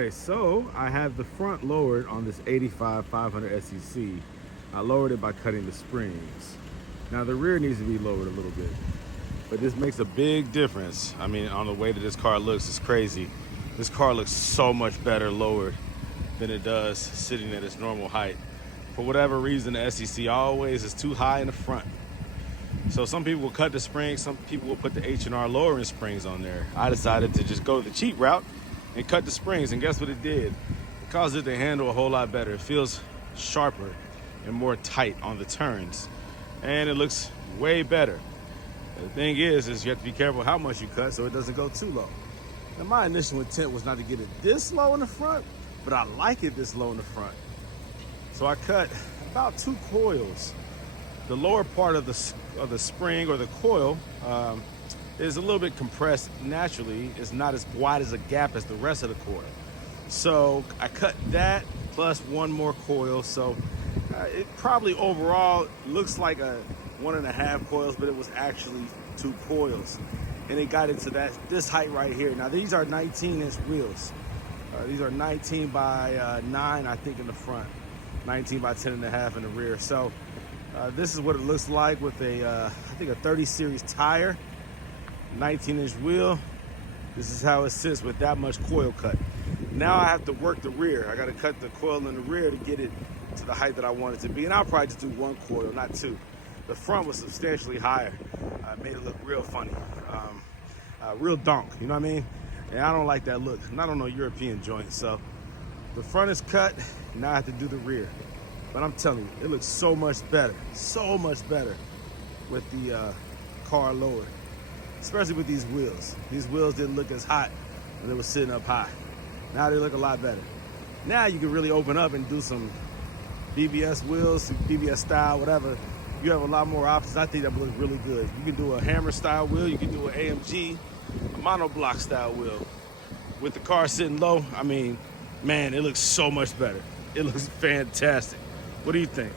Alright, so I have the front lowered on this 85 500 SEC. I lowered it by cutting the springs. Now the rear needs to be lowered a little bit, but this makes a big difference. I mean, on the way that this car looks, it's crazy. This car looks so much better lowered than it does sitting at its normal height. For whatever reason, the SEC always is too high in the front. So some people will cut the springs, some people will put the H&R lowering springs on there. I decided to just go the cheap route and cut the springs, and guess what it did? It caused it to handle a whole lot better. It feels sharper and more tight on the turns, and it looks way better. The thing is you have to be careful how much you cut so it doesn't go too low. Now my initial intent was not to get it this low in the front, but I like it this low in the front. So I cut about 2 coils. The lower part of the spring or the coil is a little bit compressed naturally. It's not as wide as a gap as the rest of the coil. So I cut that plus 1 more coil. So it probably overall looks like a 1.5 coils, but it was actually 2 coils. And it got into this height right here. Now these are 19-inch wheels. These are 19 by 9, I think, in the front, 19 by 10.5 in the rear. So this is what it looks like with I think a 30 series tire, 19-inch wheel. This is how it sits with that much coil cut. Now I have to work the rear. I got to cut the coil in the rear to get it to the height that I want it to be. And I'll probably just do 1 coil, not 2. The front was substantially higher. Made it look real funny, real donk, you know what I mean? And I don't like that look, not on no European joint. So the front is cut, now I have to do the rear. But I'm telling you, it looks so much better with the car lowered, especially with these wheels. These wheels didn't look as hot when they were sitting up high. Now they look a lot better. Now you can really open up and do some BBS wheels, BBS style, whatever. You have a lot more options. I think that would look really good. You can do a hammer style wheel, you can do an AMG, a monoblock style wheel. With the car sitting low, I mean, man, it looks so much better. It looks fantastic. What do you think?